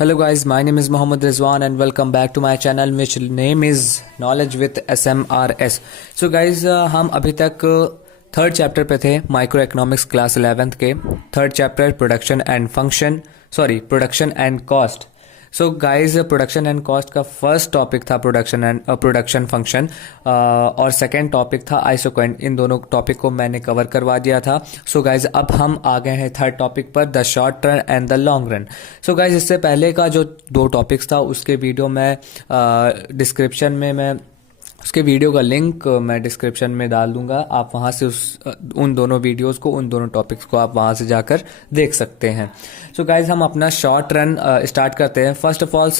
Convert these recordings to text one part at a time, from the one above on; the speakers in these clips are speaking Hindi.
Hello guys, my name is Mohammad Rizwan and welcome back to my channel which name is Knowledge with SMRS. So guys, हम अभी तक थर्ड चैप्टर पे थे माइक्रो इकोनॉमिक्स क्लास 11th के third chapter production and cost. So guys production and cost का फर्स्ट टॉपिक था प्रोडक्शन फंक्शन और सेकंड टॉपिक था आइसोक्वाइंट. इन दोनों टॉपिक को मैंने कवर करवा दिया था. सो गाइज अब हम आ गए हैं थर्ड टॉपिक पर, the short run and the long run. So guys इससे पहले का जो दो टॉपिक्स था उसके वीडियो मैं डिस्क्रिप्शन में मैं उसके वीडियो का लिंक मैं डिस्क्रिप्शन में डाल दूंगा. आप वहां से उन दोनों वीडियोस को, उन दोनों टॉपिक्स को आप वहां से जाकर देख सकते हैं. सो गाइज हम अपना शॉर्ट रन स्टार्ट करते हैं. फर्स्ट ऑफ ऑल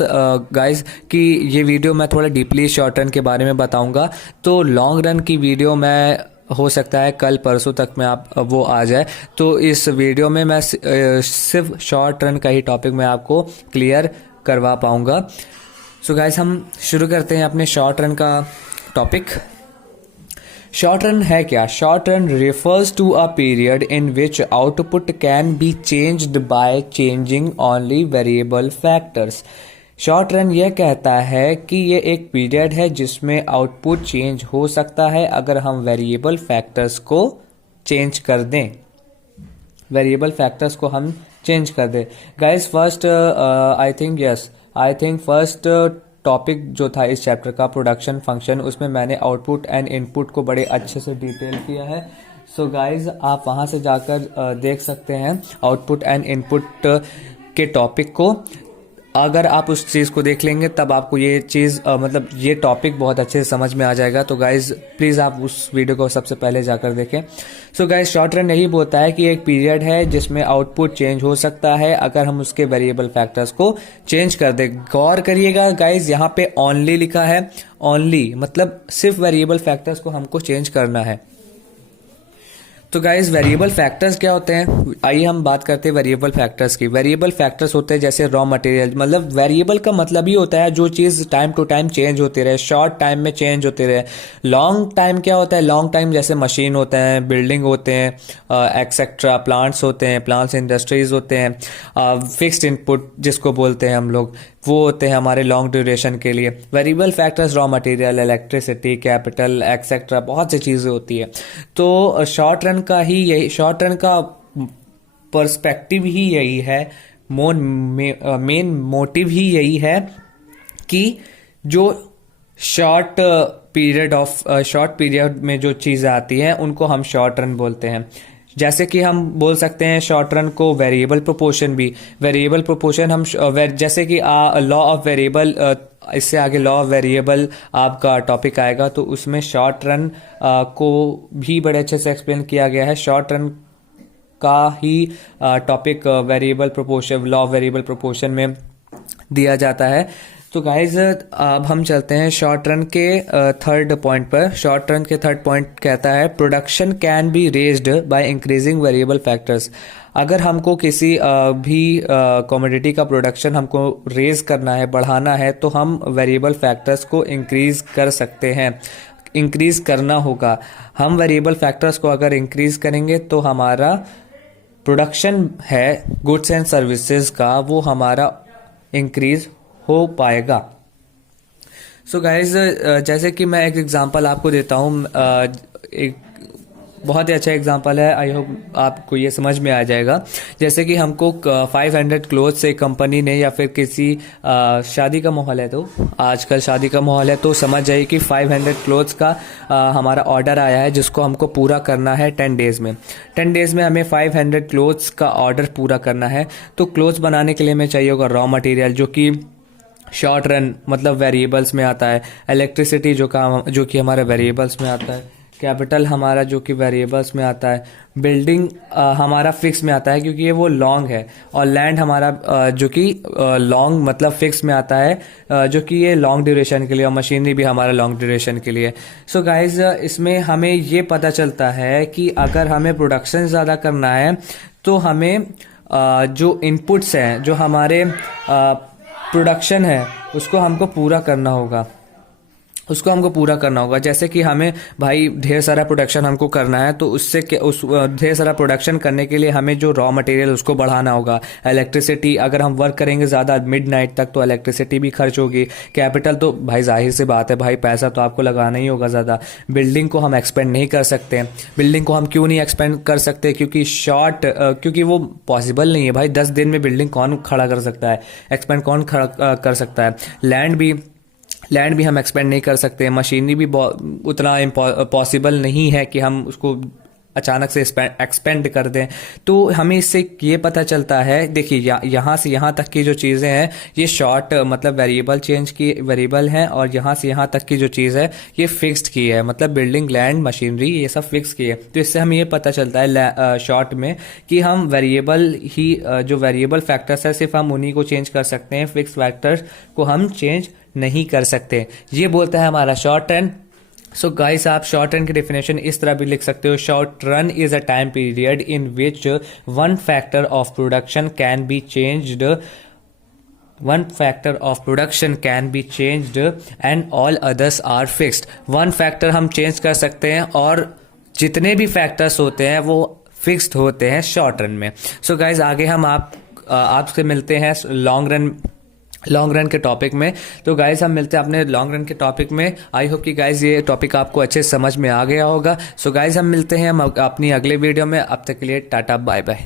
गाइज कि ये वीडियो मैं थोड़ा डीपली शॉर्ट रन के बारे में बताऊंगा. तो लॉन्ग रन की वीडियो मैं हो सकता है कल परसों तक में आप वो आ जाए. तो इस वीडियो में मैं सिर्फ शॉर्ट रन का ही टॉपिक मैं आपको क्लियर करवा पाऊंगा. सो गाइज हम शुरू करते हैं अपने शॉर्ट रन का टॉपिक. शॉर्ट रन है क्या? Short run refers to a period in which output can be changed by changing only variable factors. Short run यह कहता है कि ये एक पीरियड है जिसमें आउटपुट चेंज हो सकता है अगर हम वेरिएबल फैक्टर्स को चेंज कर दें. वेरिएबल फैक्टर्स को हम चेंज कर दें. Guys first I think first topic जो था इस चैप्टर का प्रोडक्शन फंक्शन, उसमें मैंने आउटपुट एंड इनपुट को बड़े अच्छे से डिटेल किया है. सो गाइज आप वहां से जाकर देख सकते हैं आउटपुट एंड इनपुट के टॉपिक को. अगर आप उस चीज़ को देख लेंगे तब आपको ये चीज़ मतलब ये टॉपिक बहुत अच्छे से समझ में आ जाएगा. तो गाइज प्लीज़ आप उस वीडियो को सबसे पहले जाकर देखें. सो गाइज शॉर्ट रन यही बोलता है कि एक पीरियड है जिसमें आउटपुट चेंज हो सकता है अगर हम उसके वेरिएबल फैक्टर्स को चेंज कर दें. गौर करिएगा गाइज, यहाँ पे ओनली लिखा है. ओनली मतलब सिर्फ वेरिएबल फैक्टर्स को हमको चेंज करना है. तो गाइज वेरिएबल फैक्टर्स क्या होते हैं? आइए हम बात करते हैं वेरिएबल फैक्टर्स की. वेरिएबल फैक्टर्स होते हैं जैसे रॉ मटेरियल. मतलब वेरिएबल का मतलब ही होता है जो चीज टाइम टू टाइम चेंज होती रहे, शॉर्ट टाइम में चेंज होती रहे. लॉन्ग टाइम क्या होता है? लॉन्ग टाइम जैसे मशीन होते हैं, बिल्डिंग होते हैं, एक्सेट्रा, प्लांट्स होते हैं, प्लांट्स इंडस्ट्रीज होते हैं. फिक्स्ड इनपुट जिसको बोलते हैं हम लोग, वो होते हैं हमारे लॉन्ग ड्यूरेशन के लिए. Variable factors raw material, electricity, capital, etcetera, बहुत सी चीजें होती है. तो शॉर्ट रन का पर्सपेक्टिव ही यही है, मेन मोटिव ही यही है कि जो शॉर्ट पीरियड में जो चीजें आती हैं उनको हम शॉर्ट रन बोलते हैं. जैसे कि हम बोल सकते हैं शॉर्ट रन को वेरिएबल प्रोपोर्शन भी. वेरिएबल प्रोपोर्शन हम जैसे कि लॉ ऑफ वेरिएबल, इससे आगे लॉ ऑफ वेरिएबल आपका टॉपिक आएगा तो उसमें शॉर्ट रन को भी बड़े अच्छे से एक्सप्लेन किया गया है. शॉर्ट रन का ही topic variable proportion, law of variable proportion में दिया जाता है. तो गाइज अब हम चलते हैं शॉर्ट रन के थर्ड पॉइंट पर. शॉर्ट रन के थर्ड पॉइंट कहता है production can be raised by increasing variable factors. अगर हमको किसी भी कमोडिटी का प्रोडक्शन हमको रेज करना है, बढ़ाना है, तो हम वेरिएबल फैक्टर्स को इंक्रीज कर सकते हैं, इंक्रीज करना होगा. हम वेरिएबल फैक्टर्स को अगर इंक्रीज करेंगे तो हमारा प्रोडक्शन है गुड्स एंड सर्विसेज का, वो हमारा इंक्रीज हो पाएगा. सो गाइज जैसे कि मैं एक एग्जांपल आपको देता हूँ. एक बहुत ही अच्छा एग्जांपल है, आई होप आपको ये समझ में आ जाएगा. जैसे कि हमको 500 क्लोथ से कंपनी ने, या फिर किसी शादी का माहौल है, तो आजकल शादी का माहौल है, तो समझ जाइए कि 500 क्लोथ्स का हमारा ऑर्डर आया है जिसको हमको पूरा करना है 10 डेज में. 10 डेज में हमें 500 क्लोथ्स का ऑर्डर पूरा करना है. तो क्लोथ्स बनाने के लिए हमें चाहिए होगा रॉ मटेरियल, जो कि शॉर्ट रन मतलब वेरिएबल्स में आता है. इलेक्ट्रिसिटी जो कि हमारे वेरिएबल्स में आता है. कैपिटल हमारा जो कि वेरिएबल्स में आता है. बिल्डिंग हमारा फिक्स में आता है क्योंकि ये वो लॉन्ग है. और लैंड हमारा जो कि लॉन्ग मतलब फिक्स में आता है, जो कि ये लॉन्ग ड्यूरेशन के लिए. और मशीनरी भी हमारा लॉन्ग ड्यूरेशन के लिए. सो गाइज इसमें हमें ये पता चलता है कि अगर हमें प्रोडक्शन ज़्यादा करना है तो हमें जो इनपुट्स हैं, जो हमारे प्रोडक्शन है, उसको हमको पूरा करना होगा. उसको हमको पूरा करना होगा। जैसे कि हमें भाई ढेर सारा प्रोडक्शन हमको करना है, तो उस ढेर सारा प्रोडक्शन करने के लिए हमें जो रॉ मटेरियल उसको बढ़ाना होगा। इलेक्ट्रिसिटी, अगर हम वर्क करेंगे ज़्यादा मिडनाइट तक तो इलेक्ट्रिसिटी भी खर्च होगी। कैपिटल तो भाई जाहिर सी बात है भाई, पैसा तो आपको लगाना ही होगा ज़्यादा। बिल्डिंग को हम एक्सपेंड नहीं कर सकते। बिल्डिंग को हम क्यों नहीं एक्सपेंड कर सकते? क्योंकि वो पॉसिबल नहीं है भाई। 10 दिन में बिल्डिंग कौन खड़ा कर सकता है, एक्सपेंड कौन खड़ा कर सकता है? लैंड भी हम एक्सपेंड नहीं कर सकते। मशीनरी भी उतना पॉसिबल नहीं है कि हम उसको अचानक से एक्सपेंड कर दें। तो हमें इससे ये पता चलता है, देखिए यहाँ से यहाँ तक की जो चीज़ें हैं ये शॉर्ट मतलब वेरिएबल हैं, और यहाँ से यहाँ तक की जो चीज़ है ये फिक्स्ड की है, मतलब बिल्डिंग, लैंड, मशीनरी ये सब फिक्स की है। तो इससे हमें ये पता चलता है शॉर्ट में कि हम जो वेरिएबल फैक्टर्स है सिर्फ हम उन्हीं को चेंज कर सकते हैं, फिक्स फैक्टर्स को हम चेंज नहीं कर सकते। ये बोलता है हमारा शॉर्ट रन। सो गाइस, आप शॉर्ट रन की डेफिनेशन इस तरह भी लिख सकते हो, short run is a time period in which one factor of production can be changed and all others are fixed. One factor हम चेंज कर सकते हैं और जितने भी फैक्टर्स होते हैं वो फिक्स्ड होते हैं शॉर्ट रन में। सो गाइस, आगे हम आपसे मिलते हैं लॉन्ग रन के टॉपिक में। तो गाइज हम मिलते हैं अपने लॉन्ग रन के टॉपिक में। आई होप कि गाइज ये टॉपिक आपको अच्छे समझ में आ गया होगा। सो गाइज हम मिलते हैं अपनी अगले वीडियो में। अब तक के लिए टाटा बाय बाय।